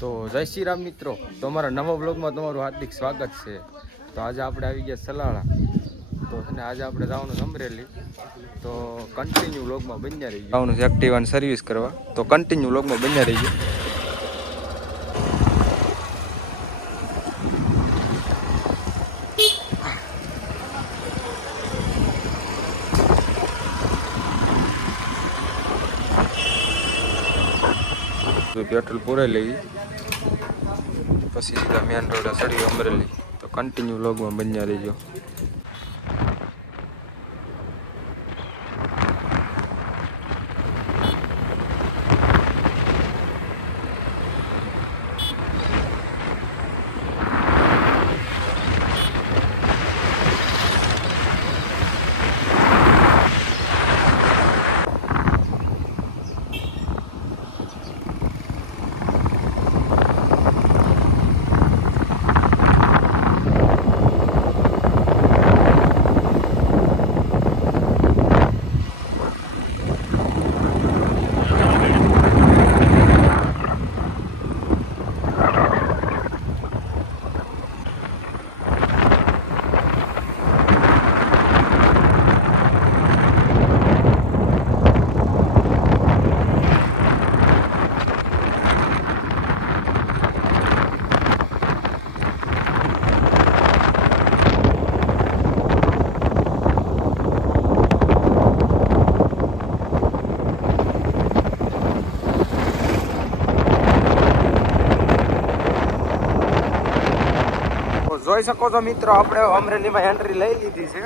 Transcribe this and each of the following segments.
તો જય શ્રી રામ મિત્રો, તો અમારા નવા બ્લોગમાં તમારું હાર્દિક સ્વાગત છે. તો આજે આપણે આવી ગયા સલાળા. તો અને આજે આપણે જવાનું છે અમરેલી. તો કન્ટિન્યુ બ્લોગમાં બન્યા રહી જવાનું છે એક્ટિવાની સર્વિસ કરવા. તો કન્ટિન્યુ બ્લોગમાં બન્યા રહી ગયું. પેટ્રોલ પૂરાઈ લેવી પછી સીધા મેન રોડ ચડી અમરેલી. તો કન્ટિન્યુ વ્લોગમાં બન્યા રહીજો. જોઈ શકો છો મિત્રો, આપણે અમરેલીમાં એન્ટ્રી લઈ લીધી છે.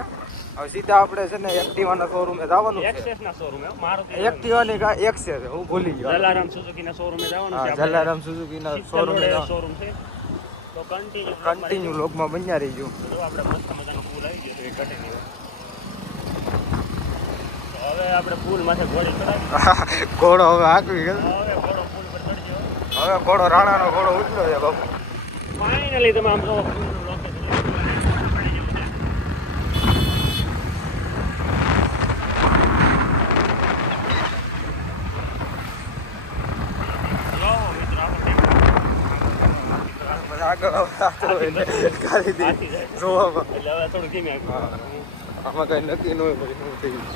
હવે સીધા આપણે છે ને એક્ટિવાના શોરૂમે જવાનું છે. એક્સેસના શોરૂમે મારુતિ એક્ટિવાની કા એક્સેસ, હું ભૂલી ગયો. જલારામ સુઝુકીના શોરૂમે જવાનું છે. જલારામ સુઝુકીના શોરૂમે શોરૂમ છે. તો કન્ટિન્યુ લોકમાં બન્યા રહીજો. તો આપણે મસ્ત મજાનો પુલ આવી ગયો છે કન્ટિન્યુ. તો હવે આપણે પુલ માથે ઘોડી ચડાવી. ઘોડો હવે હાંકવી ગયો. હવે ઘોડો પુલ પર ચડી ગયો. હવે ઘોડો રાણાનો ઘોડો ઉતર્યો છે બાપુ. ફાઇનલી તમે આમ જો આમાં કઈ નક્કી ન હોય પછી શું થઈ ગયું.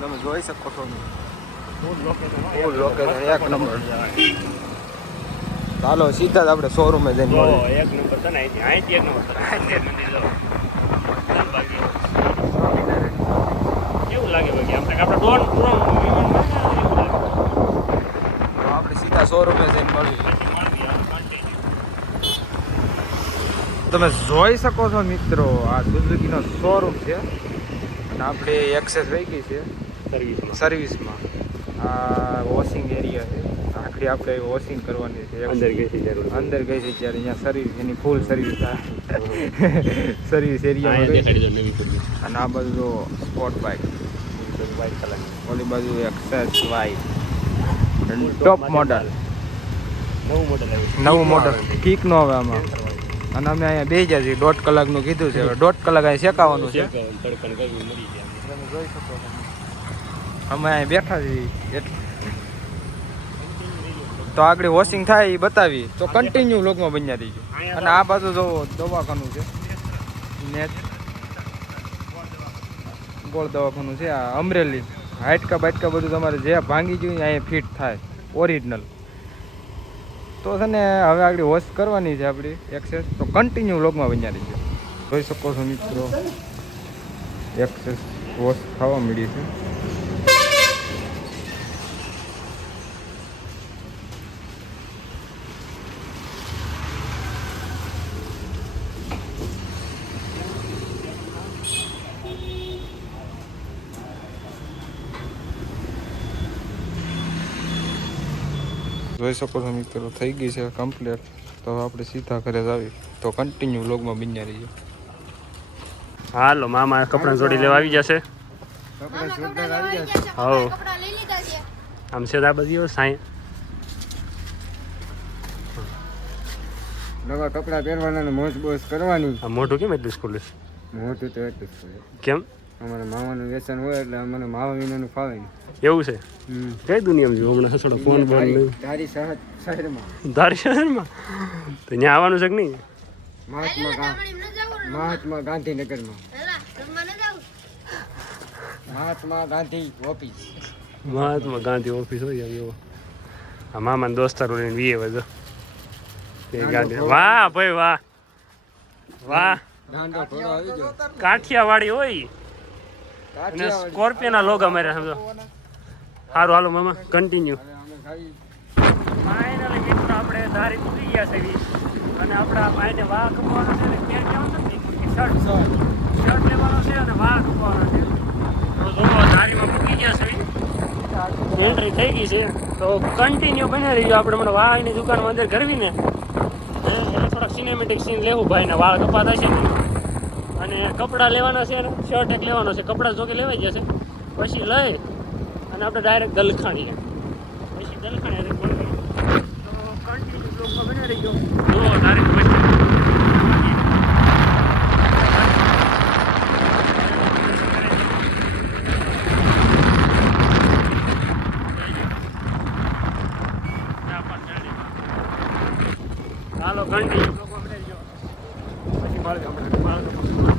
તમે જોઈ શકો છો ફૂલ લોકેશન એક નંબર. ચાલો સીધા જ આપણે શોરૂમે જઈને એક નંબર છે ને અહીંથી એક નંબર કેવું લાગે બાકી આપણે ડ્રોન આપણે સીધા શોરૂમે જઈને મળીએ. તમે જોઈ શકો છો મિત્રો, આ સુઝુકીનો શોરૂમ છે અને આપણે એક્સેસ રહી ગઈ છે સર્વિસમાં. આ વોશિંગ એરિયા છે. આખરી આપણે વોશિંગ કરવાની છે. અંદર ગઈ છે જરૂર અંદર ગઈ છે ત્યારે અહીંયા સર્વિસ, એની ફૂલ સર્વિસ સર્વિસ એરિયામાં. અને આ બાજુ જો સ્પોર્ટ બાઇક, ઓલી બાજુ એક્સેસ વાઇટ ટોપ મોડલ, નવું મોડલ ઠીક ન હવે આમાં. અને અમે અહીંયા બે જ 1.5 કલાકનું કીધું છે. 1.5 કલાક અહીં શેકાવાનું છે. તમે જોઈ શકો અમે અહીં બેઠા છીએ. તો આગળ વોશિંગ થાય એ બતાવી. તો કન્ટિન્યુ લોકમાં બન્યા રહીજો. અને આ બાજુ જો દવાખાનું છે, નેટ ગોળ દવાખાનું છે. આ અમરેલી હાઇટકા બાઇટકા બધું તમારે જે ભાંગી ગયું અહીંયા ફિટ થાય ઓરિજિનલ. તો છે ને હવે આગળ વોશ કરવાની છે આપણી એક્સેસ. તો કન્ટિન્યુ વ્લોગમાં બન્યા રહીજો. જોઈ શકો છો મિત્રો, એક્સેસ વોશ થવા મળી છે. જોઈ શકો છો મિત્રો, થઈ ગઈ છે કમ્પ્લીટ. તો હવે આપણે સીધા ઘરે જ આવી. તો કન્ટિન્યુ વ્લોગમાં બન્યા રહીએ. હાલો મામા કપડા જોડી લેવા આવી જશે. હા આમ છે આ બધી સાંઈ નવા કપડા પહેરવાના ને મોજ બોજ કરવાની. આ મોઢું કેમ એટલું સ્કૂલ મોટું તો એટલું જ કેમ અમારે માવાનું વ્યસન હોય એટલે અમને માવા વિનાનું ફાવે નહીં. એવું છે કઈ દુનિયામાં જીવો હમણાં હસડો ફોન બોન નહીં તારી શહેરમાં ધારી શહેરમાં તો ત્યાં આવવાનું છે કે નહીં મહાત્મા ગાંધીનગરમાં મહાત્મા ગાંધી ઓફિસ. મહાત્મા ગાંધી ઓફિસ હોય એવો આ મામાના દોસ્તારો લઈને વીએ વધો ગાંધી વાહ ભાઈ વાહ વાહ દાંડો ઘોડો આવી ગયો. કાઠિયાવાડી હોય અને સ્કોર્પિયોના લોગા માર્યા સમજો સારું હાલો મામા કન્ટિન્યુ હવે અમે ખાઈ ફાઇનલી મિત્રો આપણે દારી પૂરી ગયા છે અને આપણા ભાઈને વાહ કપવાનો છે ને ત્યાં કેવું નથી શર્ટ લેવાનો છે અને વાહ કપવાનો છે તો જો દારીમાં પૂરી ગયા છે એન્ટ્રી થઈ ગઈ છે તો કન્ટિન્યુ બની રહીજો આપણે મને વાહની દુકાનમાં અંદર કરવી ને એટલે થોડાક સિનેમેટિક સીન લેવું ભાઈને વાળ કપાતા છે ને અને કપડાં લેવાના છે ને શર્ટ એક લેવાનો છે કપડાં જો કે લેવાઈ જશે પછી લઈ અને આપણે ડાયરેક્ટ દલખાણી પછી દલખાણી ફોન કરીએ તો કન્ટિન્યુ બ્લોગમાં બની રહીજો જો ડાયરેક્ટ પછી હાલો કન્ટિન્યુ બ્લોગમાં બની રહીજો પછી મળીએ આપણે